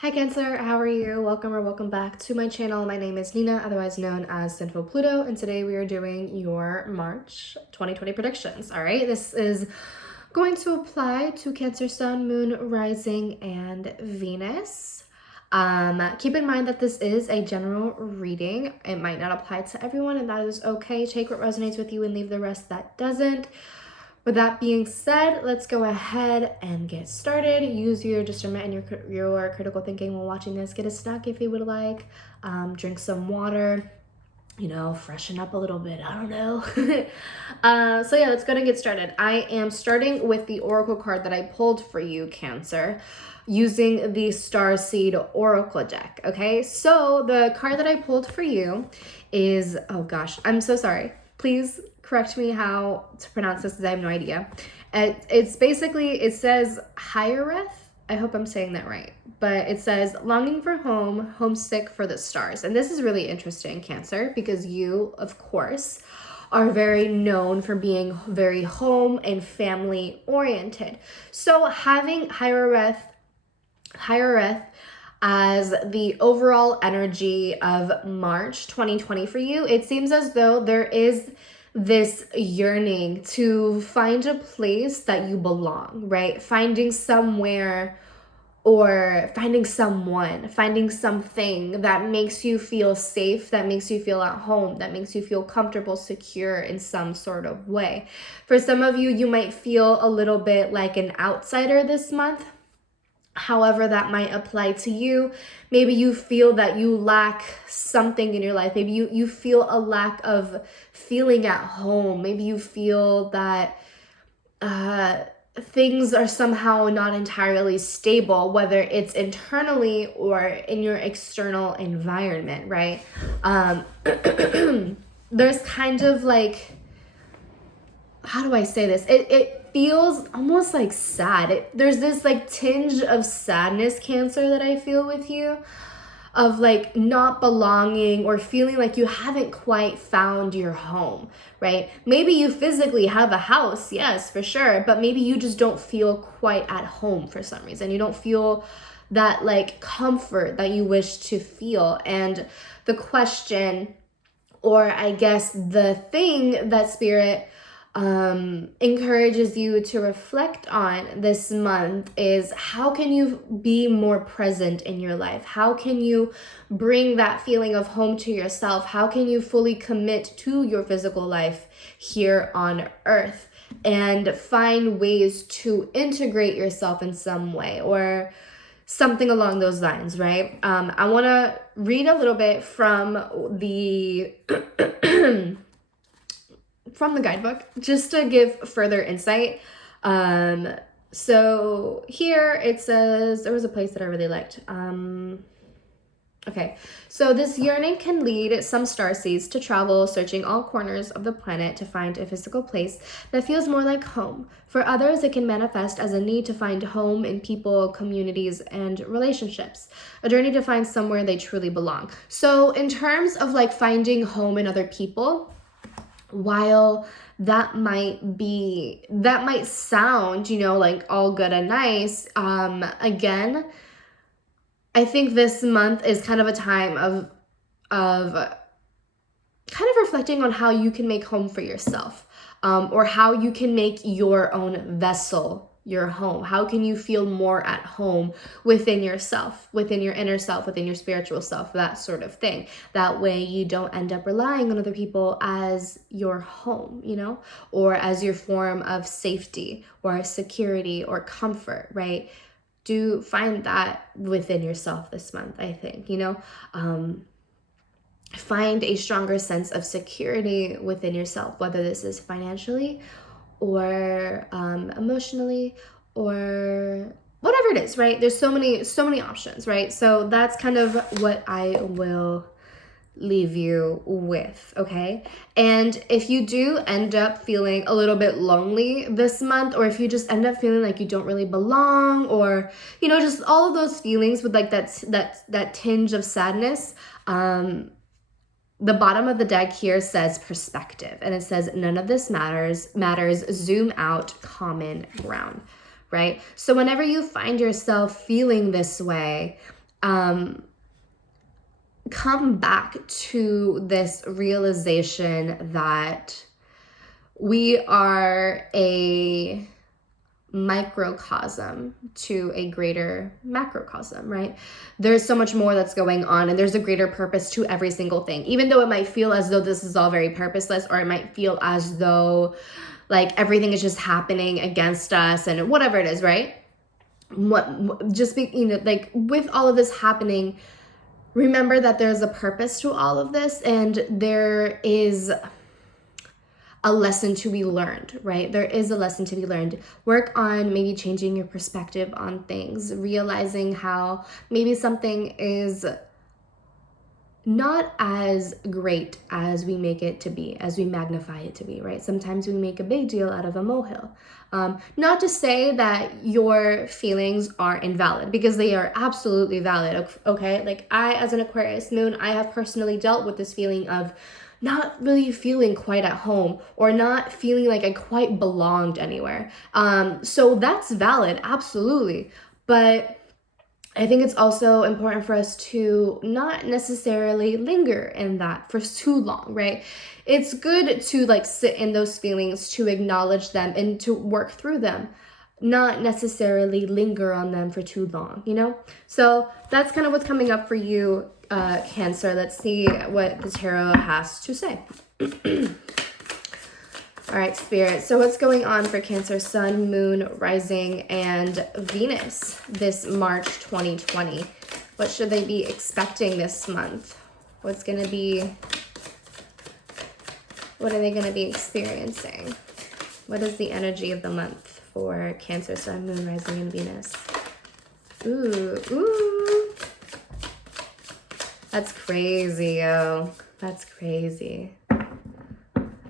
Hi Cancer, how are you? Welcome or welcome back to my channel. My name is Nina, otherwise known as Sinfulpluto, and today we are doing your March 2020 predictions. All right, this is going to apply to Cancer, Sun, Moon, Rising, and Venus. Keep in mind that this is a general reading. It might not apply to everyone, and that is okay. Take what resonates with you and leave the rest that doesn't. With that being said, let's go ahead and get started. Use your discernment and your critical thinking while watching this. Get a snack if you would like. Drink some water. Freshen up a little bit. I don't know. So yeah, let's go and get started. I am starting with the oracle card that I pulled for you, Cancer, using the Starseed Oracle deck. Okay, so the card that I pulled for you is, oh gosh, I'm so sorry. Please correct me how to pronounce this because I have no idea. It's basically, it says Hiereth. I hope I'm saying that right. But it says longing for home, homesick for the stars. And this is really interesting, Cancer, because you, of course, are very known for being very home and family oriented. So having Hiereth as the overall energy of March 2020 for you, it seems as though there is this yearning to find a place that you belong, right? Finding somewhere or finding someone, finding something that makes you feel safe, that makes you feel at home, that makes you feel comfortable, secure in some sort of way. For some of you, you might feel a little bit like an outsider this month. However that might apply to you. Maybe you feel that you lack something in your life. Maybe you feel a lack of feeling at home. Maybe you feel that things are somehow not entirely stable, whether it's internally or in your external environment, right? There's kind of like, how do I say this? It feels almost like sad. There's this like tinge of sadness, Cancer, that I feel with you, of like not belonging or feeling like you haven't quite found your home, right? Maybe you physically have a house, yes, for sure, but maybe you just don't feel quite at home for some reason. You don't feel that like comfort that you wish to feel. And the question, or I guess the thing that Spirit encourages you to reflect on this month is, how can you be more present in your life? How can you bring that feeling of home to yourself? How can you fully commit to your physical life here on earth and find ways to integrate yourself in some way or something along those lines, right? I want to read a little bit from the from the guidebook just to give further insight. So here it says, there was a place that I really liked. Okay, so this yearning can lead some starseeds to travel, searching all corners of the planet to find a physical place that feels more like home. For others, it can manifest as a need to find home in people, communities, and relationships. A journey to find somewhere they truly belong. So in terms of like finding home in other people, while that might sound, like all good and nice, again, I think this month is kind of a time of kind of reflecting on how you can make home for yourself, or how you can make your own vessel your home. How can you feel more at home within yourself, within your inner self, within your spiritual self, that sort of thing. That way you don't end up relying on other people as your home, or as your form of safety or security or comfort, right? Do find that within yourself this month, I think, find a stronger sense of security within yourself, whether this is financially or emotionally or whatever it is, right? There's so many options, right? So that's kind of what I will leave you with, okay? And if you do end up feeling a little bit lonely this month, or if you just end up feeling like you don't really belong, or just all of those feelings with like that tinge of sadness, the bottom of the deck here says perspective, and it says none of this matters, zoom out, common ground, right? So whenever you find yourself feeling this way, come back to this realization that we are a microcosm to a greater macrocosm, right? There's so much more that's going on, and there's a greater purpose to every single thing. Even though it might feel as though this is all very purposeless, or it might feel as though like everything is just happening against us and whatever it is, right? Like with all of this happening, remember that there's a purpose to all of this, and there is a lesson to be learned, right? There is a lesson to be learned. Work on maybe changing your perspective on things, realizing how maybe something is not as great as we make it to be, as we magnify it to be, right? Sometimes we make a big deal out of a molehill. Not to say that your feelings are invalid, because they are absolutely valid, okay? Like I, as an Aquarius moon, I have personally dealt with this feeling of not really feeling quite at home, or not feeling like I quite belonged anywhere. So that's valid, absolutely. But I think it's also important for us to not necessarily linger in that for too long, right? It's good to like sit in those feelings, to acknowledge them and to work through them, not necessarily linger on them for too long, you know? So that's kind of what's coming up for you, Cancer. Let's see what the tarot has to say. All right, Spirit. So what's going on for Cancer, Sun, Moon, Rising, and Venus this March 2020? What should they be expecting this month? What are they going to be experiencing? What is the energy of the month for Cancer, Sun, Moon, Rising, and Venus? Ooh. That's crazy, yo. That's crazy.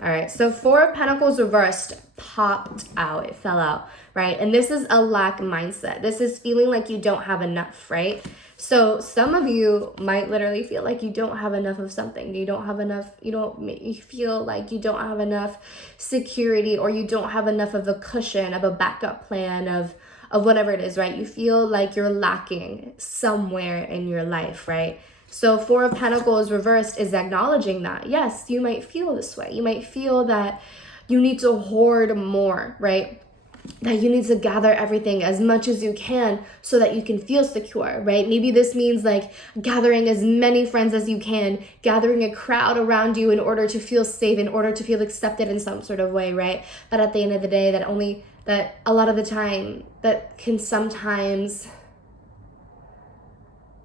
All right, so Four of Pentacles reversed popped out. It fell out, right? And this is a lack mindset. This is feeling like you don't have enough, right? So some of you might literally feel like you don't have enough of something. You don't have enough, you feel like you don't have enough security, or you don't have enough of a cushion, of a backup plan, of whatever it is, right? You feel like you're lacking somewhere in your life, right? So Four of Pentacles reversed is acknowledging that. Yes, you might feel this way. You might feel that you need to hoard more, right? That you need to gather everything as much as you can so that you can feel secure, right? Maybe this means like gathering as many friends as you can, gathering a crowd around you in order to feel safe, in order to feel accepted in some sort of way, right? But at the end of the day, that a lot of the time, that can sometimes,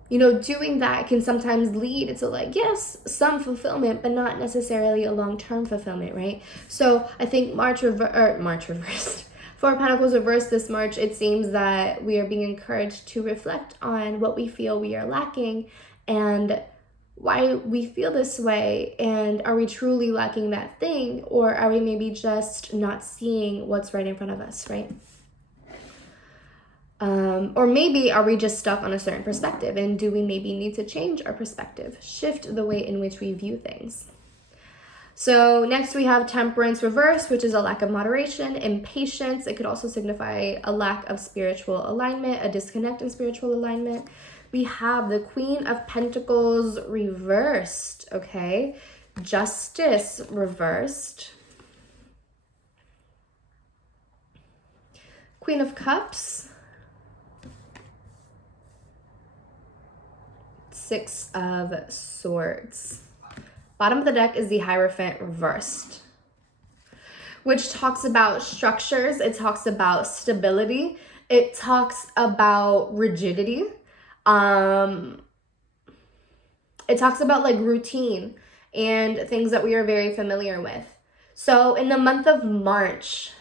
doing that can sometimes lead to like, yes, some fulfillment, but not necessarily a long-term fulfillment, right? So I think March reversed. Four of Pentacles reversed this March. It seems that we are being encouraged to reflect on what we feel we are lacking and why we feel this way. And are we truly lacking that thing, or are we maybe just not seeing what's right in front of us, right? Or maybe are we just stuck on a certain perspective, and do we maybe need to change our perspective, shift the way in which we view things? So next we have Temperance reverse, which is a lack of moderation, impatience. It could also signify a lack of spiritual alignment, a disconnect in spiritual alignment. We have the Queen of Pentacles reversed, okay? Justice reversed. Queen of Cups. Six of Swords. Bottom of the deck is the Hierophant reversed, which talks about structures. It talks about stability. It talks about rigidity. It talks about like routine and things that we are very familiar with. So in the month of March,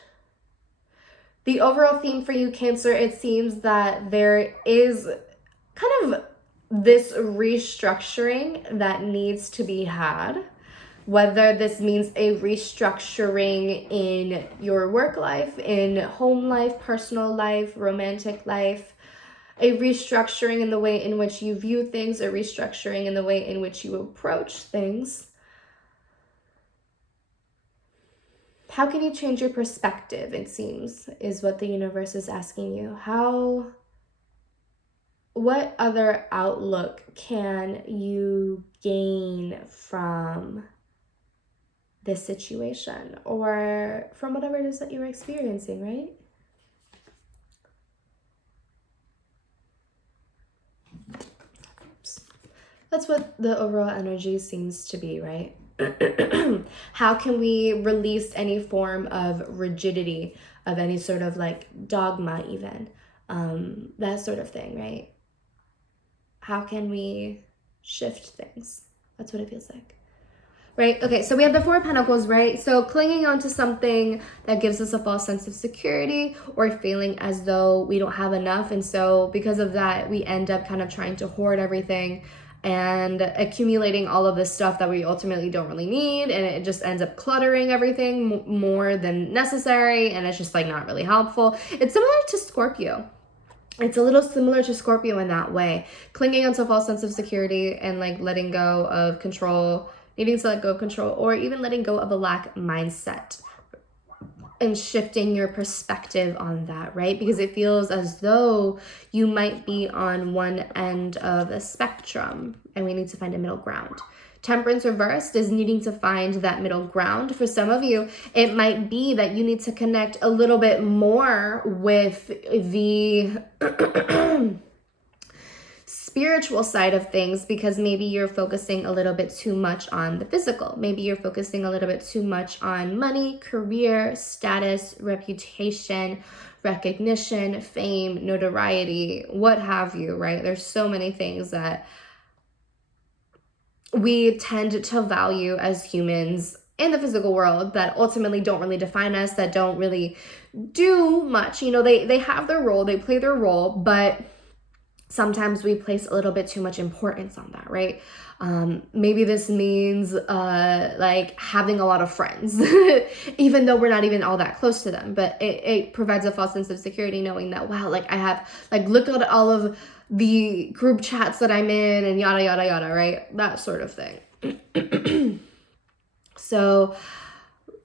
the overall theme for you, Cancer, it seems that there is kind of this restructuring that needs to be had, whether this means a restructuring in your work life, in home life, personal life, romantic life, a restructuring in the way in which you view things, a restructuring in the way in which you approach things. How can you change your perspective, it seems, is what the universe is asking you. How what other outlook can you gain from this situation or from whatever it is that you're experiencing, right? That's what the overall energy seems to be, right? How can we release any form of rigidity, of any sort of like dogma even, that sort of thing, right? How can we shift things? That's what it feels like. Right? Okay, so we have the Four of Pentacles, right? So clinging on to something that gives us a false sense of security or feeling as though we don't have enough. And so because of that, we end up kind of trying to hoard everything and accumulating all of this stuff that we ultimately don't really need. And it just ends up cluttering everything more than necessary. And it's just like not really helpful. It's similar to Scorpio. It's a little similar to Scorpio in that way. Clinging onto a false sense of security and like letting go of control, needing to let go of control, or even letting go of a lack mindset and shifting your perspective on that, right? Because it feels as though you might be on one end of a spectrum and we need to find a middle ground. Temperance reversed is needing to find that middle ground. For some of you, it might be that you need to connect a little bit more with the spiritual side of things, because maybe you're focusing a little bit too much on the physical. Maybe you're focusing a little bit too much on money, career, status, reputation, recognition, fame, notoriety, what have you, right? There's so many things that we tend to value as humans in the physical world that ultimately don't really define us, that don't really do much. You know, they have their role, they play their role, but sometimes we place a little bit too much importance on that, right? Maybe this means like having a lot of friends, even though we're not even all that close to them. But it provides a false sense of security knowing that, wow, like I have, like, look at all of the group chats that I'm in and yada, yada, yada, right? That sort of thing. So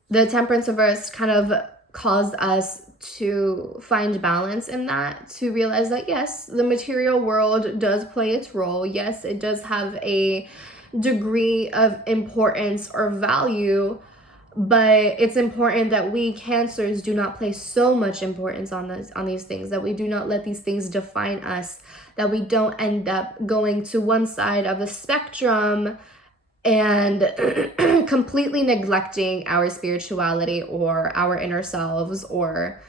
the temperance reverse kind of caused us to find balance in that, to realize that yes, the material world does play its role. Yes, it does have a degree of importance or value, but it's important that we Cancers do not place so much importance on these things, that we do not let these things define us, that we don't end up going to one side of the spectrum and completely neglecting our spirituality or our inner selves or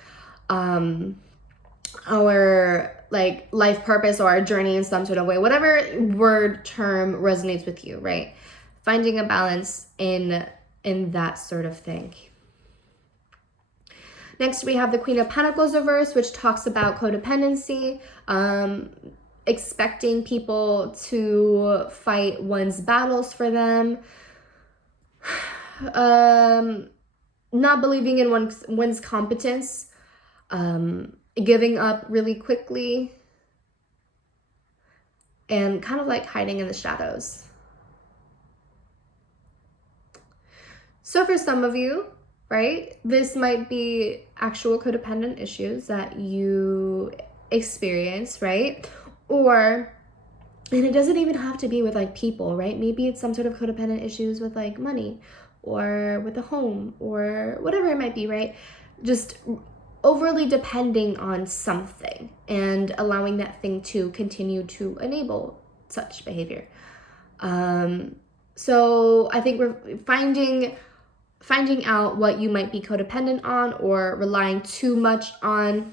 our like life purpose or our journey in some sort of way, whatever word term resonates with you, right? Finding a balance in that sort of thing. Next, we have the Queen of Pentacles reverse, which talks about codependency, expecting people to fight one's battles for them, not believing in one's competence, giving up really quickly, and kind of like hiding in the shadows. So for some of you, right, this might be actual codependent issues that you experience, right? Or, and it doesn't even have to be with like people, right? Maybe it's some sort of codependent issues with like money or with a home or whatever it might be, right? Just overly depending on something and allowing that thing to continue to enable such behavior. So I think we're finding out what you might be codependent on or relying too much on,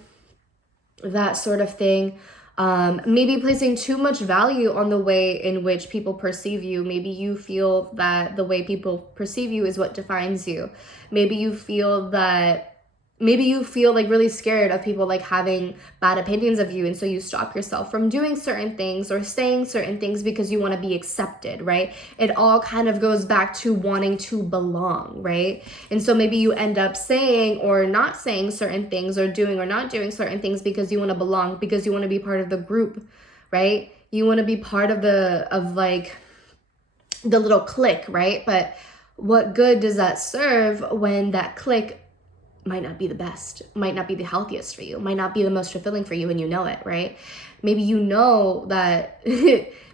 that sort of thing. Maybe placing too much value on the way in which people perceive you. Maybe you feel that the way people perceive you is what defines you. Maybe you feel like really scared of people like having bad opinions of you, and so you stop yourself from doing certain things or saying certain things because you want to be accepted, right? It all kind of goes back to wanting to belong, right? And so maybe you end up saying or not saying certain things or doing or not doing certain things because you want to belong, because you want to be part of the group, right? You want to be part of the little clique, right? But what good does that serve when that clique might not be the best, might not be the healthiest for you, might not be the most fulfilling for you, and you know it, right? Maybe you know that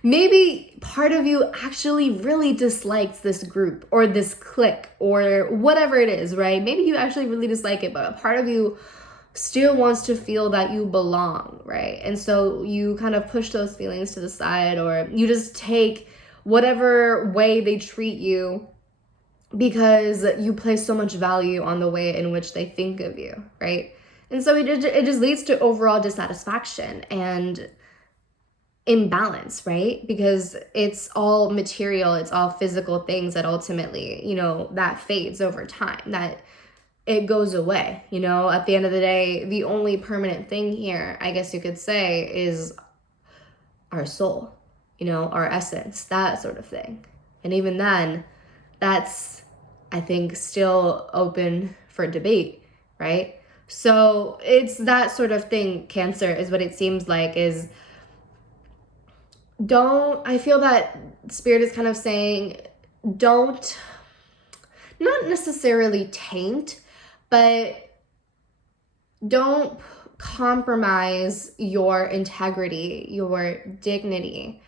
maybe part of you actually really dislikes this group or this clique or whatever it is, right? Maybe you actually really dislike it, but a part of you still wants to feel that you belong, right? And so you kind of push those feelings to the side, or you just take whatever way they treat you because you place so much value on the way in which they think of you, right? And so it just leads to overall dissatisfaction and imbalance, right? Because it's all material, it's all physical things that ultimately, you know, that fades over time, that it goes away. You know, at the end of the day, the only permanent thing here, I guess you could say, is our soul, you know, our essence, that sort of thing. And even then, that's, I think, still open for debate, right? So it's that sort of thing, Cancer, is what it seems like, is I feel that Spirit is kind of saying, don't, not necessarily taint, but don't compromise your integrity, your dignity,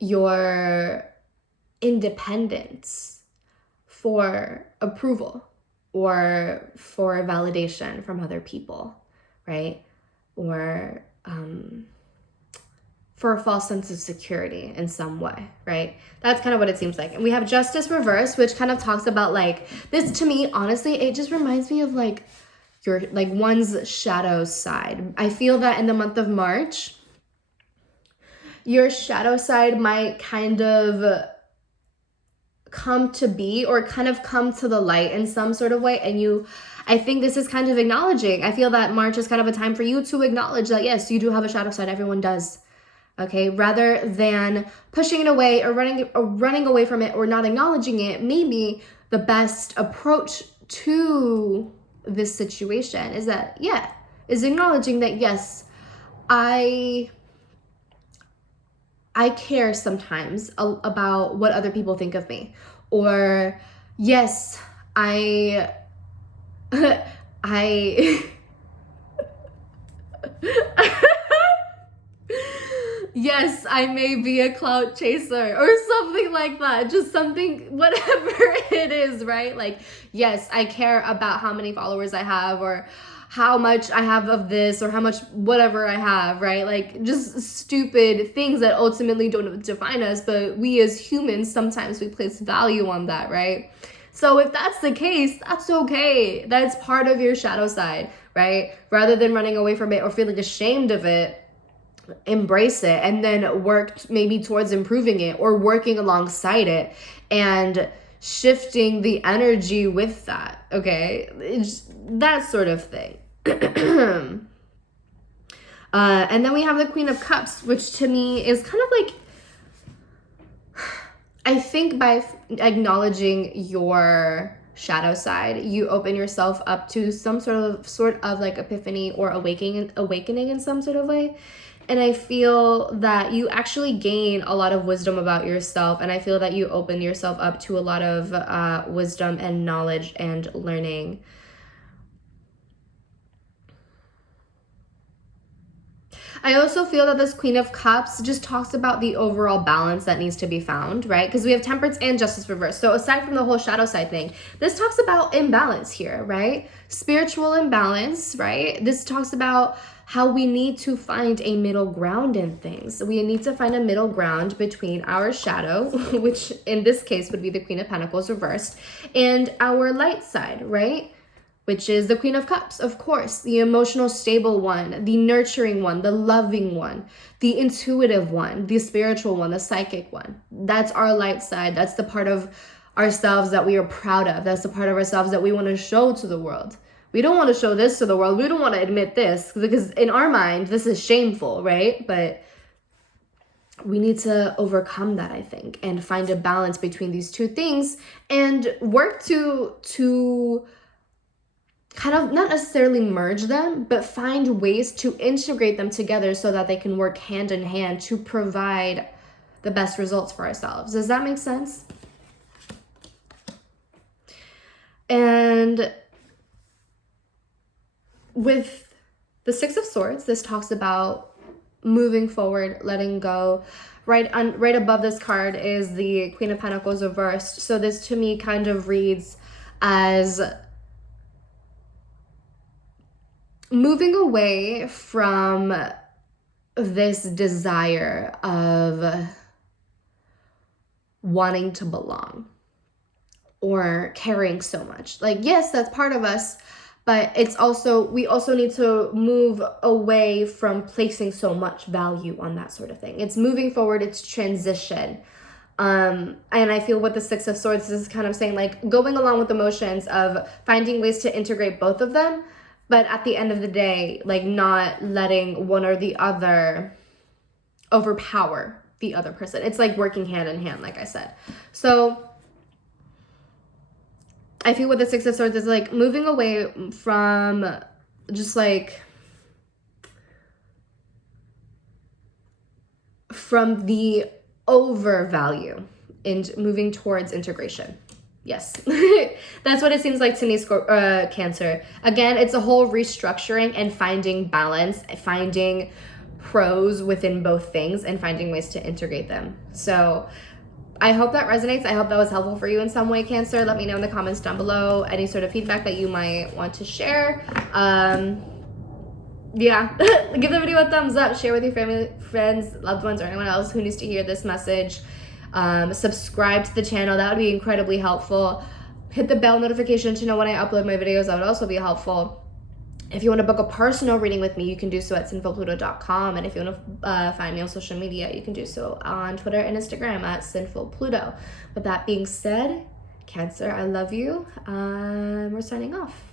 your independence for approval or for validation from other people, right? Or for a false sense of security in some way, right? That's kind of what it seems like. And we have Justice reversed, which kind of talks about like, this to me, honestly, it just reminds me of like your, like one's shadow side. I feel that in the month of March, your shadow side might kind of come to be or kind of come to the light in some sort of way. And I think this is kind of acknowledging. I feel that March is kind of a time for you to acknowledge that, yes, you do have a shadow side. Everyone does. Okay, rather than pushing it away or running away from it or not acknowledging it, maybe the best approach to this situation is that, is acknowledging that, yes, I care sometimes about what other people think of me. Or, yes, I yes, I may be a clout chaser or something like that. Just something, whatever it is, right? Like, yes, I care about how many followers I have or how much I have of this or how much whatever I have, right? Like just stupid things that ultimately don't define us, but we as humans, sometimes we place value on that, right? So if that's the case, that's okay. That's part of your shadow side, right? Rather than running away from it or feeling ashamed of it, embrace it and then work maybe towards improving it or working alongside it and shifting the energy with that, okay? It's that sort of thing. And then we have the Queen of Cups, which to me is kind of like, I think by acknowledging your shadow side, you open yourself up to some sort of like epiphany or awakening in some sort of way. And I feel that you actually gain a lot of wisdom about yourself. And I feel that you open yourself up to a lot of wisdom and knowledge and learning. I also feel that this Queen of Cups just talks about the overall balance that needs to be found, right? Because we have Temperance and Justice reversed. So aside from the whole shadow side thing, this talks about imbalance here, right? Spiritual imbalance, right? This talks about how we need to find a middle ground in things. We need to find a middle ground between our shadow, which in this case would be the Queen of Pentacles reversed, and our light side, right? Which is the Queen of Cups, of course, the emotional stable one, the nurturing one, the loving one, the intuitive one, the spiritual one, the psychic one. That's our light side. That's the part of ourselves that we are proud of. That's the part of ourselves that we want to show to the world. We don't want to show this to the world. We don't want to admit this because in our mind, this is shameful, right? But we need to overcome that, I think, and find a balance between these two things and work to kind of not necessarily merge them, but find ways to integrate them together so that they can work hand in hand to provide the best results for ourselves. Does that make sense? And with the Six of Swords, this talks about moving forward, letting go. Right above this card is the Queen of Pentacles reversed. So this to me kind of reads as moving away from this desire of wanting to belong or caring so much. Like, yes, that's part of us, but it's also, we also need to move away from placing so much value on that sort of thing. It's moving forward, it's transition. And I feel with the Six of Swords, this is kind of saying like going along with the motions of finding ways to integrate both of them, but at the end of the day, like not letting one or the other overpower the other person. It's like working hand in hand, like I said. So I feel with the Six of Swords is like moving away from just like from the overvalue and moving towards integration. Yes, that's what it seems like to me, Cancer. Again, it's a whole restructuring and finding balance, finding pros within both things and finding ways to integrate them. So I hope that resonates. I hope that was helpful for you in some way, Cancer. Let me know in the comments down below any sort of feedback that you might want to share. Yeah, give the video a thumbs up, share with your family, friends, loved ones, or anyone else who needs to hear this message. Subscribe to the channel. That would be incredibly helpful. Hit the bell notification to know when I upload my videos. That would also be helpful. If you want to book a personal reading with me, you can do so at Sinfulpluto.com. And if you want to find me on social media, you can do so on Twitter and Instagram at Sinfulpluto. With that being said, Cancer, I love you. We're signing off.